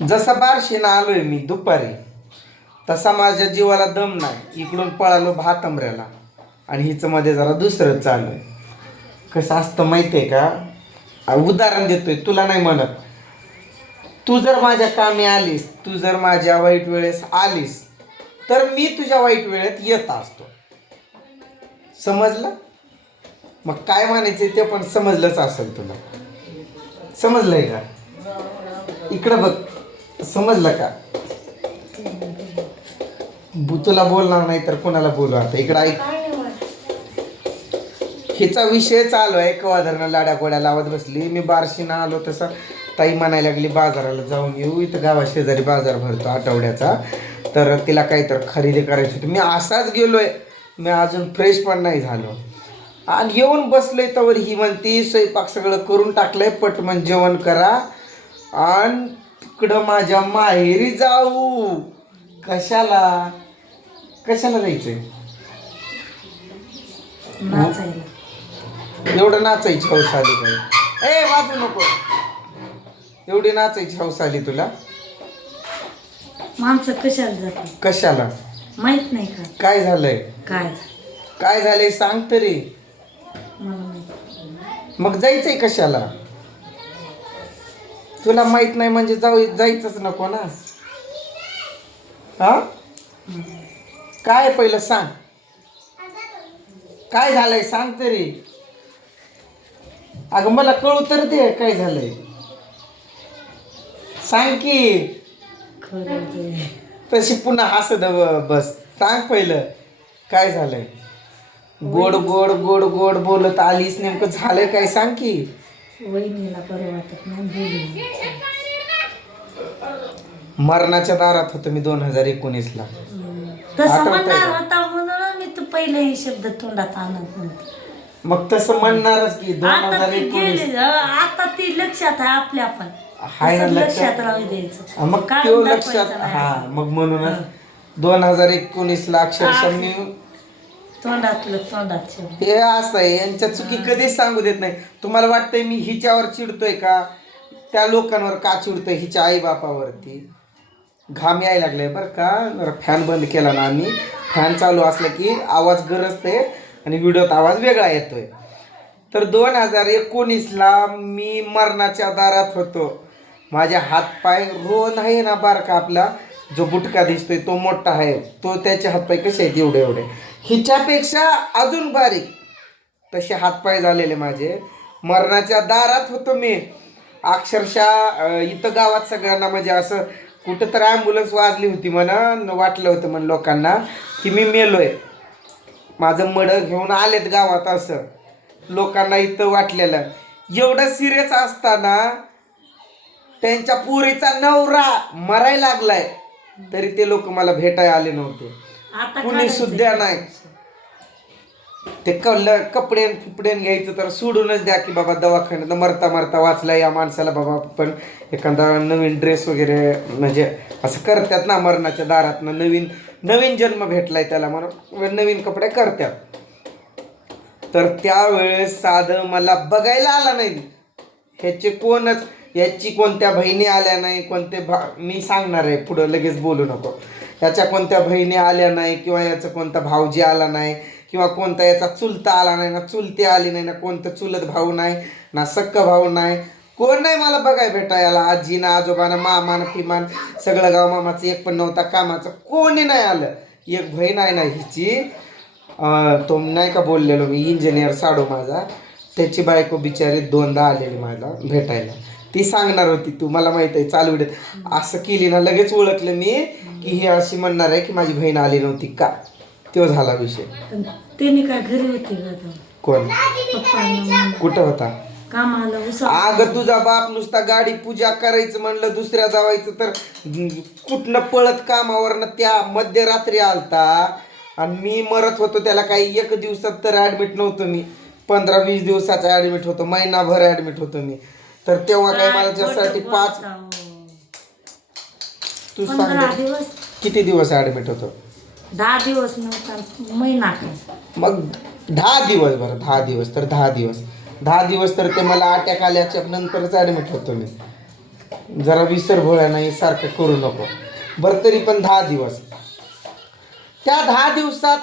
जसा बारशीनं आलोय मी दुपारी तसा माझ्या जीवाला दम नाही. इकडून पळालो भातंबऱ्याला आणि हिचं मध्ये जरा दुसरं चालू आहे. कसं असतं माहिती आहे का उदाहरण देतोय तुला नाही म्हणत. तू जर माझ्या कामी आलीस तू जर माझ्या वाईट वेळेस आलीस तर मी तुझ्या वाईट वेळेत येत असतो. समजलं? मग काय म्हणायचं ते पण समजलंच असेल तुला. समजलंय का? इकडं बघ. समजलं का? तुला बोलणार नाही तर कोणाला बोलू आता? इकडं ऐक. हिचा विषय चालू आहे. कवा धरणं लाड्या गोड्या लावत बसली. मी बारशीनं आलो तसं. ताई म्हणायला लागली बाजाराला जाऊन येऊ. इथं गावा शेजारी बाजार भरतो आठवड्याचा. तर तिला काहीतरी खरेदी करायची होती. मी असाच गेलोय. मी अजून फ्रेश पण नाही झालो. आणि येऊन बसलोय तर ही म्हणती स्वयंपाक सगळं करून टाकलंय. पटमन जेवण करा. आणि तिकडं माझ्या माहेरी जाऊ. कशाला? कशाला जायचंय? नाचायला. एवढं नाचायची हौस आली काय? ए वाजू नको. एवढी नाचायची हौस आली तुला? माणसं कशाला जातात? कशाला? माहीत नाही का? काय झालंय? काय काय झालंय सांग तरी. मग जायचंय कशाला? तुला माहीत नाही म्हणजे जाऊ जायचंच नको ना. हा? काय पहिलं सांग. काय झालंय सांग तरी. अगं मला कळू तर दे काय झालंय. सांग की. तशी पुन्हा हसत ब- बस. सांग पहिलं. काय झालंय? गोड गोड गोड गोड बोलत आलीस. नेमकं झालंय काय? सांग की. वहिनीला बरं वाटत नाही मरणाच्या दारात होतो मी दोन हजार एकोणीसला. तसं म्हणणार? होता म्हणून मी तू पहिले हे शब्द तोंडात आणत नव्हते मग तसं म्हणणारच की दोन आता हजार ती एकोणीस. आता ती लक्षात आहे आपल्या पण. हाय लक्षात? राहू द्यायचं. मग तो लक्षात. हा मग म्हणूनच दोन हजार एकोणीस ला अक्षरशः मी तोंडातलं. हे असं आहे यांच्या चुकी कधीच सांगू देत नाही. तुम्हाला वाटतंय मी हिच्यावर चिडतोय का? त्या लोकांवर का चिडतोय? हिच्या आई बापावरती घाम यायला लागलाय बरं का? जरा फॅन बंद केला ना आम्ही. फॅन चालू असला की आवाज गरजते आणि व्हिडिओत आवाज वेगळा येतोय. तर दोन हजार एकोणीसला मी मरणाच्या दारात होतो. माझ्या हातपाय रोन आहे ना बारका आपला? जो बुटका दिसतोय तो मोठा आहे. तो त्याचे हातपाय कसे आहेत? एवढे एवढे. हिच्यापेक्षा अजून बारीक. तसे हातपाय झालेले माझे. मरणाच्या दारात होतो मी. अक्षरशः इथं गावात सगळ्यांना म्हणजे असं कुठं तर ॲम्ब्युलन्स वाजली होती म्हणा वाटलं होतं म्हण लोकांना की मी मेलोय. माझं मडं घेऊन आलेत गावात असं. लोकांना इथं वाटलेलं. एवढं सिरियस असताना त्यांच्या पुरीचा नवरा मराय लागलाय. तरी ते लोक मला भेटायला आले नव्हते. आता कुणी काढायचं. सुद्धा नाही. ते कल कपडे फिपडे घ्यायचं तर सोडूनच द्या की बाबा दवाखान्यात मरता मरता वाचला या माणसाला बाबा पण एखादा नवीन ड्रेस वगैरे म्हणजे असं करतात ना मरणाच्या दारातनं नवीन नवीन जन्म भेटलाय त्याला म्हणून नवीन कपडे करतात. तर त्यावेळेस साधं मला बघायला आला नाही. ह्याचे कोणच याची कोणत्या बहिणी आल्या नाही कोणते भा मी सांगणार आहे पुढं लगेच बोलू नको. याच्या कोणत्या बहिणी आल्या नाही किंवा याचा कोणता भाऊजी आला नाही किंवा कोणता याचा चुलता आला नाही ना चुलती आली नाही ना कोणतं चुलत भाऊ नाही ना सक्क भाऊ नाही. कोण नाही मला बघाय भेटायला आजी ना आजोबा ना मामा फिमान सगळं गाव मामाचं एक पण नव्हता कामाचं कोणी नाही आलं. एक बहीण आहे ना हिची तो नाही का बोललेलो मी इंजिनियर साडू माझा. त्याची बायको बिचारी दोनदा आलेली मला भेटायला. ती सांगणार होती तू मला माहीत आहे चालू विडत असं केली ना लगेच ओळखलं मी की ही अशी म्हणणार आहे की माझी बहीण आली नव्हती का? तो झाला विषय. त्यांनी काय घरी होती? कोण? कुठं होता? अगं तुझा बाप नुसता गाडी पूजा करायचं म्हणलं दुसऱ्या जावायचं तर कुठनं पळत कामावरनं त्या मध्यरात्री आलता. आणि मी मरत होतो त्याला काही एक दिवसात तर ॲडमिट नव्हतो मी. पंधरा वीस दिवसाचा ॲडमिट होतो महिनाभर ॲडमिट होतो मी. तर तेव्हा काय मला त्यासाठी पाच तू पंधरा सांग दिवस. किती दिवस ॲडमिट होतो? दहा दिवस नव्हता महिना काय. मग दहा दिवस बरं दहा दिवस तर दहा दिवस. दहा दिवस तर ते मला अटॅक आल्याच्या नंतरच ॲडमिट होतो मी. जरा विसर भोळ्या नाही सारखं करू नको. बरं तरी पण दहा दिवस. त्या दहा दिवसात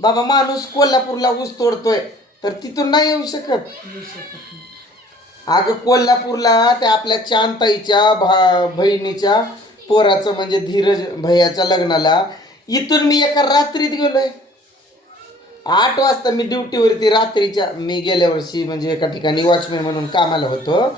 बाबा माणूस कोल्हापूरला ऊस तोडतोय तर तिथून नाही येऊ शकत. येऊ शकत नाही. अगं कोल्हापूरला त्या आपल्या चांताईच्या भा बहिणीच्या पोराचं म्हणजे धीरज भैयाच्या लग्नाला इथून मी एका रात्रीत गेलोय. आठ वाजता मी ड्युटीवरती रात्रीच्या मी गेल्या वर्षी म्हणजे एका ठिकाणी वॉचमॅन म्हणून कामाला होतो.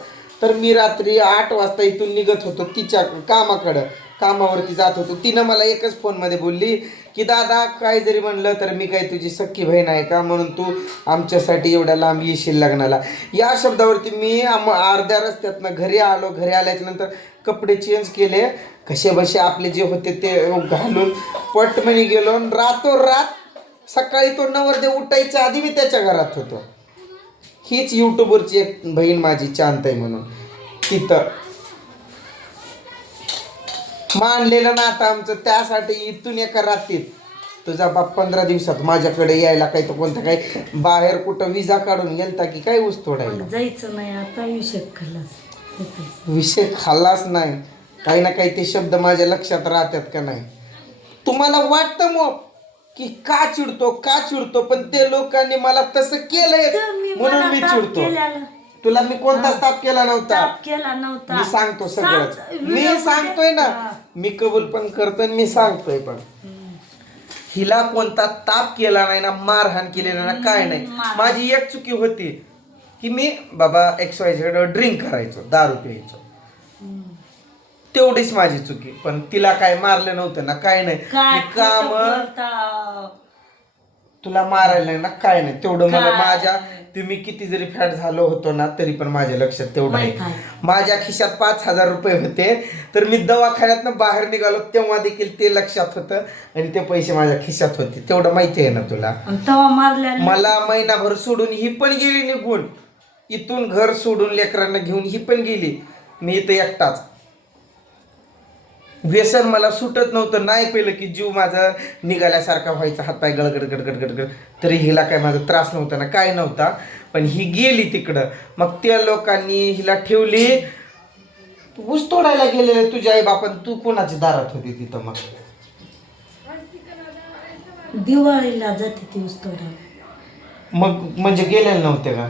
तर मी रात्री आठ वाजता इथून निघत होतो तिच्या कामाकडं. कामावरती जात होतो. तिनं मला एकच फोनमध्ये बोलली की दादा काय जरी म्हणलं तर मी काय तुझी सख्खी बहीण आहे का? म्हणून तू आमच्यासाठी एवढ्या लांब येशील लग्नाला. या शब्दावरती मी आम अर्ध्या रस्त्यातनं घरी आलो. घरी आल्याच्यानंतर कपडे चेंज केले. कसे बसे आपले जे होते ते घालून पटमणी गेलो रातोरात सकाळी तो नवरदेव उठायच्या आधी मी त्याच्या घरात होतो. हीच यूट्यूबवरची एक बहीण माझी चांत आहे म्हणून. तिथं मानलेलं नातं आमचं त्यासाठी इथून एका रात्रीत तुझा बाप पंधरा दिवसात माझ्याकडे यायला काही तर कोणतं काही बाहेर कुठं विजा काढून गेलता की काय ऊस तोडायला जायचं नाही आता येऊ शकत विषय खाल्लाच नाही. काही ना काही ते शब्द माझ्या लक्षात राहतात का नाही? तुम्हाला वाटतं मग की का चिडतो का चिडतो पण ते लोकांनी मला तसं केलंय म्हणून मी चिडतो. तुला मी कोणताच ताप केला नव्हता? ताप केला नव्हता. मी सांगतो सगळंच. सांग- मी सांगतोय ना. हा. मी कबूल पण करतोय आणि मी सांगतोय पण. हिला कोणता ताप केला नाही ना मारहाण केलेला ना काय नाही. मारहाण. माझी एक चुकी होती की मी बाबा एक्स वाय झेड ड्रिंक करायचो दारू प्यायचो. हम्म. तेवढीच माझी चुकी. पण तिला काय मारलं नव्हतं ना काय नाही. काय काम खोटं बोलता. तुला मारायला नाही ना काय नाही. तेवढं मला काय? माझ्या तुम्ही किती जरी फॅट झालो होतो ना तरी पण माझ्या लक्षात तेवढं माहीत आहे. आहे. माझ्या खिशात पाच हजार रुपये होते. तर मी दवाखान्यातनं बाहेर निघालो तेव्हा देखील ते लक्षात होतं आणि ते पैसे माझ्या खिशात होते. तेवढं माहिती आहे ना तुला? आणि तवा मारल्या मला महिनाभर सोडून ही पण गेली निघून. इथून घर सोडून लेकरांना घेऊन ही पण गेली. मी इथं एकटाच. व्यसन मला सुटत नव्हतं. नाही पहिलं की जीव माझा निघाल्यासारखा व्हायचा. हातपाय गडगड गडगड गडगड. तरी हिला काय माझा त्रास नव्हता ना काय नव्हता. पण ही गेली तिकडं. मग त्या लोकांनी हिला ठेवली. ऊस तोडायला गेलेले तुझ्या आई बापन तू कोणाच्या दारात होती तिथं मग? दिवाळीला जाते ती ऊस तोडायला. मग म्हणजे गेलेले नव्हते का?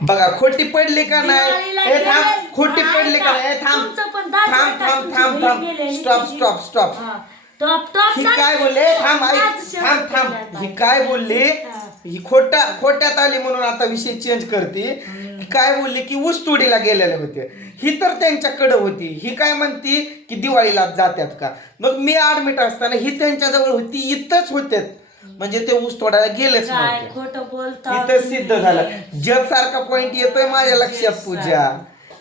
बघा खोटी पडली का नाही? हे थांब. खोटी पडली का? हे थांब. तुमचं पण दात थांब थांब तुमची थांब बहीण थांब. गेलेली स्टॉप तुझी. स्टॉप स्टॉप हा. टॉप टॉप ही. काय बोलले? थांब शेवट थांब थांब. केलं. ही काय बोलली? हा. ही खोटा खोट्यात आली म्हणून आता विषय चेंज करते. ही काय बोलली की ऊस तोडीला गेलेले होते. ही तर त्यांच्याकडे होती. ही काय म्हणती की दिवाळीला जात्यात का? मग मी ऍडमिट असताना ही त्यांच्याजवळ होती इथंच होते म्हणजे ते ऊस तोडायला गेलेच काय नव्हते. खोटं बोलता इथं सिद्ध झालं. जज सारखा पॉइंट येतोय माझ्या लक्षात पूजा.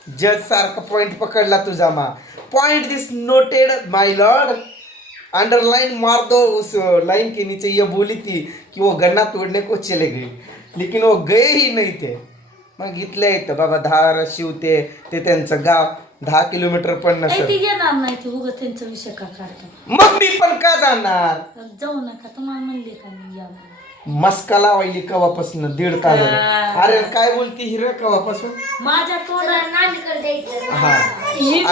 जज सारखा पॉइंट पकडला तुझा मा. Point this noted my lord underline मार दो उस लाइन के नीचे ये बोली थी कि वो गन्ना तोड़ने को चले गए लेकिन वो गए ही नहीं थे. मग इथल्या इथं बाबा धार शिवते ते त्यांचं गाव दहा किलोमीटर पण नसेल. ती येणार नाही ती उगं त्यांचा विषय का मग मी पण का जाणार? जाऊ नका तुम्हाला म्हणले का मी या म्हणून. मस्का लावायली कवापासून दीड तास झाले. अरे काय बोलती हिर कवापासून? माझ्या तोंडाला द्यायचं. हा.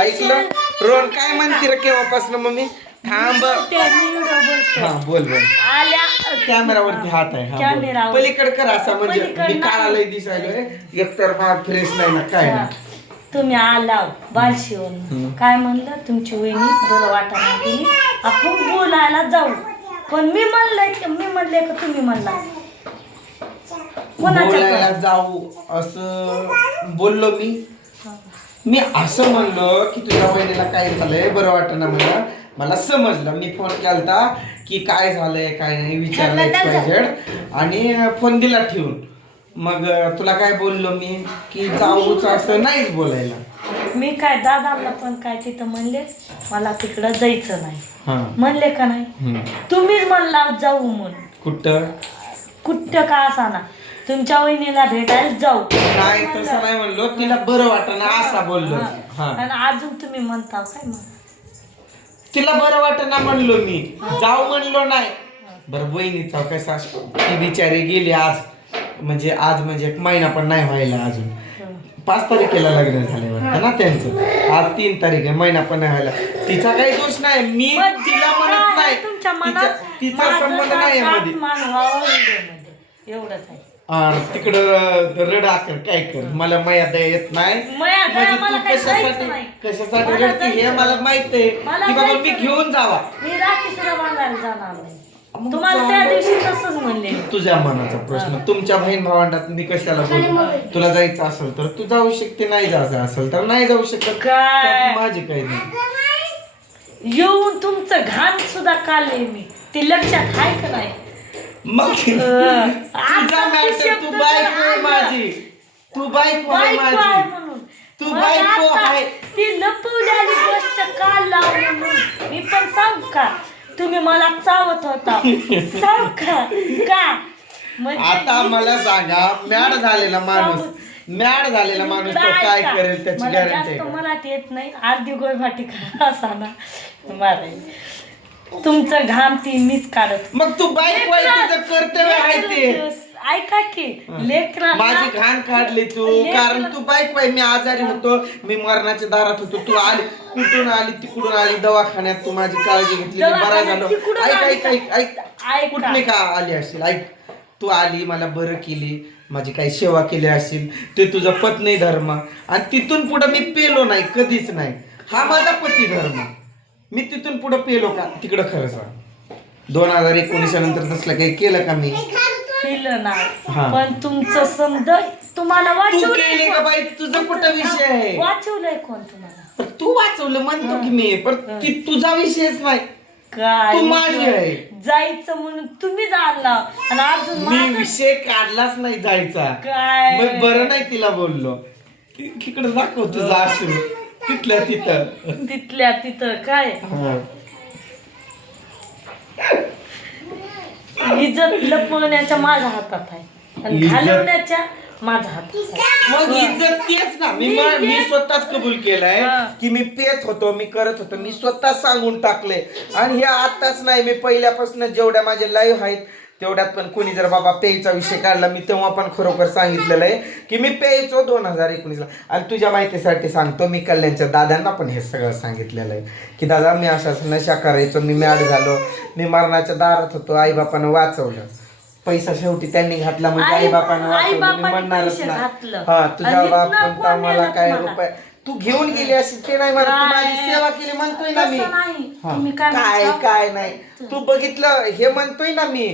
ऐकलं रोहन काय म्हणते रे केव्हापासून मम्मी? थांब. हा बोल बोल. आल्या. कॅमेरावरती हात आहे. हा, बोल. कॅमेरावर. पलीकडे कर असा म्हणजे. पलीकडं मी. काळालाही दिसायलोय. एकतर मला फ्रेश नाही ना काय नाही. तुम्ही आला बालशिवून काय म्हणलं? तुमची वहिनी बरं वाटायला गेली आपण बोलायला जाऊ. पण मी म्हणलंय की मी म्हणले का तुम्ही म्हणला. कोणाच्या बोलायला? जाऊ असं बोललो मी. मी असं म्हणलो की तुझ्या बहिणीला काय झालंय बरं वाटत ना मला मला समजलं. मी फोन केलता की काय झालंय काय नाही विचारलं आणि फोन दिला ठेवून. मग तुला काय बोललो मी? की जाऊच असं नाहीच बोलायला. मी काय दादाला पण काय तिथं म्हणले मला तिकडं जायचं नाही. हा. म्हणले का नाही. तुम्हीच म्हणला जाऊ म्हणून. कुठं? कुठं का असाना तुमच्या वहिनीला भेटायला जाऊ. नाही तसं नाही म्हणलो. तिला बरं वाटना असा बोललो. हा. आणि अजून तुम्ही म्हणता काय मग? तिला बरं वाटना म्हणलो मी. जाऊ म्हणलो नाही. बरं बहिणीचा कसा असतो ती बिचारी गेली आज. म्हणजे आज म्हणजे एक महिना पण नाही व्हायला अजून. पाच तारखेला लग्न झाले ना त्यांचं. आज तीन तारीख आहे महिना पण नाही व्हायला तिचा काही दोष नाही मी पण तिला म्हणत नाही. तुमच्या तिचा मनात? तिचा माझं संबंध नाही मध्ये. व्हावा. एवढंच आहे. आणि तिकडं रड आकर काय कर? मला माया दया येत नाही. माया दया म्हणजे मला तू काही कशासाठी जायचं नाही. कशासाठी मला रडते हे जायचं मला. माहीत आहे. मला की बाबा मी जायचं घेऊन जावा. मी राखी सुद्धा बांधायला जाणार नाही. तुम्हाला त्या दिवशी तसंच म्हणले तुझ्या मनाचा प्रश्न तुमच्या बहीण भावंडात मी कशाला बोलू? तुला जायचं असेल तर तू जाऊ शकते नाही जायचं असेल तर नाही जाऊ शकत. काय? माझी काही नाही. येऊन तुमचं घाण सुद्धा काढले मी. ते लक्षात आहे का नाही? मग अं, तुझा आता ते मॅटर तू शब्द बायको आहे माझी. तू बायको आहे बायको आहे माझी म्हणून. तू मग बायको आता आहे. ती लपवलेली गोष्ट का लावली म्हणून? मी पण सांग का? तुम्ही मला चावत होता. का? का? म्हणजे आता मला सांगा मॅड झालेला माणूस. मॅड झालेला माणूस तो काय ऐका. करेल त्याची मला गॅरंटी जास्त मराठी येत नाही. अर्धी गोय भाटी असा ना. माराय तुमचं घाम ती मीच काढत मग तू आहे तुझं कर्तव्य आहे ते. ऐका की लेकरा माझी घाण काढली तू लेकरं- कारण तू आहे मी आजारी होतो मी मरणाच्या दारात होतो तू आली कुठून आली तिकडून आली दवाखान्यात तू माझी काळजी घेतली मी बरा दवाखान्यात झालो. तिकडून ऐक आली ऐक? ऐक ऐक ऐका. कुठली का आली असेल? ऐक तू आली मला बरं केली माझी काही सेवा केली असेल ते तुझा पत्नी धर्म. आणि तिथून पुढे मी पेलो नाही कधीच नाही. हा माझा पती धर्म. मी तिथून पुढे पेलो का? तिकडं खरं सांग. दोन हजार एकोणीस नंतर तसलं काही केलं का मी? पिलं ना हा. पण तुमचं समज तुम्हाला तू वाचवलंय केली का? बाई? तुझा कुठं विषय आहे? वाचवलंय कोण तुम्हाला? पण तू वाचवलं म्हणतो की मी. पण ती तुझा विषयच नाही. काय तू माझी आहे. जायचं म्हणून तुम्ही आणला आणि अजून मी माझं विषय काढलाच नाही जायचा. काय? मग बरं नाही तिला बोललो. तिकडे दाखव तुझा अश्रू तिथल्या तिथं. तिथल्या तिथं काय? हा. इज्जत लपवण्याच्या माझ्या हातात आहे. आणि इज्जत- घालवण्याच्या माझ्या हातात आहे. मग इज्जत तेच ना. मी म- मी स्वतःच कबूल केलंय हा. की मी पेत होतो मी करत होतो. मी स्वतः सांगून टाकले आणि हे आताच नाही मी पहिल्यापासून जेवढ्या माझे लाईव्ह आहेत तेवढ्यात पण कोणी जर बाबा पेयचा विषय काढला मी तेव्हा पण खरोखर सांगितलेलं आहे की मी पेयचो दोन हजार एकोणीसला. आणि तुझ्या माहितीसाठी सांगतो मी कल्याणच्या दादांना पण हे सगळं सांगितलेलं आहे की दादा मी अशाच नशा करायचो मी मॅड झालो मी मरणाच्या दारात होतो आईबापानं वाचवलं. पैसा शेवटी त्यांनी घातला म्हणजे आई- आईबापानं वाचवलं मी म्हणणारच नाही. घातलं. हा तुझा आणि बाप मला काय? रुपये? तू घेऊन गेली अशी ते नाही म्हणत तू माझी? सेवा केली म्हणतोय ना मी. काय? काय नाही. तू बघितलं हे म्हणतोय ना मी.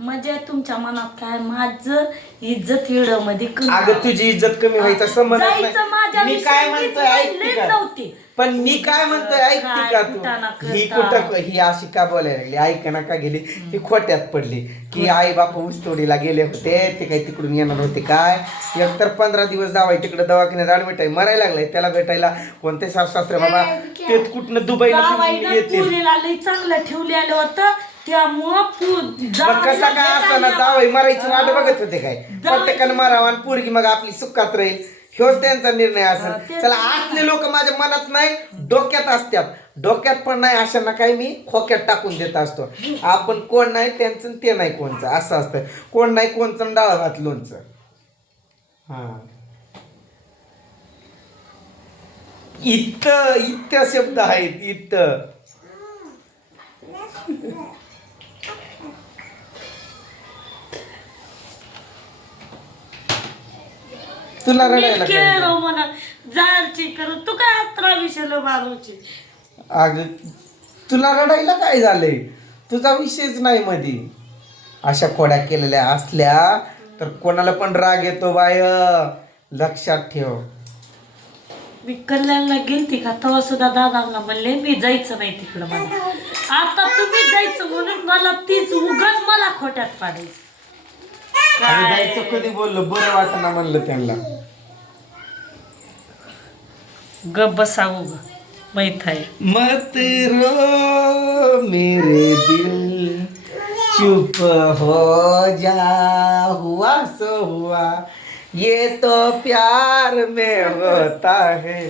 म्हणजे तुमच्या मनात काय? माझं इज्जत येडमध्ये अगं तुझी इज्जत कमी व्हायचा संबंध जायचं माझ्या नाही मी काय विषयी म्हणतोय म्हणलेच का नव्हती. पण मी काय म्हणतोय ऐकते काय का कुटाणा तू ही करता? कुठं ही अशी का बोलायला लागली? ऐक ना का गेली? ही खोट्यात पडली. की आई बाप ऊसतोडीला गेले होते ते काही तिकडून येणार होते काय? एकतर पंधरा दिवस जावाय तिकडे दवाखान्यात ऍडमिट आहे मरायला लागलाय त्याला भेटायला. कोणते सासू सासरे बाबा ते कुठनं दुबईला जावाईनं पुरीला लई चांगलं ठेवलेलं होतं. त्यामुळं पू- मग जावाईला कसा काय असताना जावई मरायची वाट बघत होते काय? जावई- प्रत्येकानं मारावा आणि पोरगी मग आपली सुखात राहील. ह्योच त्यांचा निर्णय हा, असेल. तेच चला ना. असले लोक माझ्या मनात नाही डोक्यात असतात. डोक्यात पण नाही अशांना काही मी खोक्यात टाकून देत असतो. आपण कोण नाही त्यांचं आणि ते नाही कोणचं. असं असतं. कोण नाही कोणचं आणि डाळ भात लोणचं. हा. इथं इत्य शब्द आहेत इथं. तुला रडायला काय? केलं म्हणा जायची कर. तू काय अत्रा विषय मारूची? अग तुला रडायला काय झालंय? तुझा विषयच नाही मधी. अशा खोड्या केलेल्या असल्या तर कोणाला पण राग येतो बाय. लक्षात ठेव. मी कल्याणला गेलती का? तेव्हा सुद्धा दादांना म्हणले मी जायचं नाही तिकडं मला. आता तुम्ही जायचं म्हणून मला तीच उगाच मला खोट्यात पाडायचं. आणि जायचं कधी बोललो? बरं वाटना म्हणलं त्यांना. गप बसावं ग माहीत आहे. मत रो मेरे दिल चुप हो जा हुआ सो हुआ। ये तो प्यार में होता है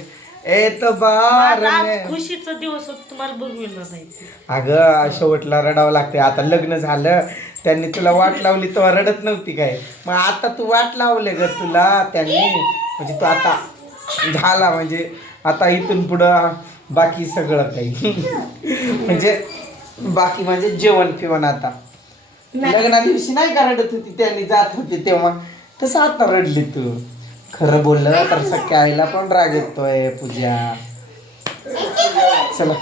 एतबार माझा में। आज खुशीचा दिवस होता तुम्हाला बघविलं नाही. अगं शेवटला रडावं लागते आता लग्न झालं त्यांनी तुला वाट लावली तेव्हा रडत नव्हती काय? मग आता तू वाट लावले ग तुला त्यांनी. म्हणजे तू आता झाला म्हणजे आता इथून पुढं बाकी सगळं काही. म्हणजे बाकी म्हणजे जेवण फिवण आता. लग्ना दिवशी नाही का रडत होती त्यांनी जात होती तेव्हा. तसं आता रडली तू. खरं बोललं तर सख्या आईला पण राग येतोय पूजा. चला.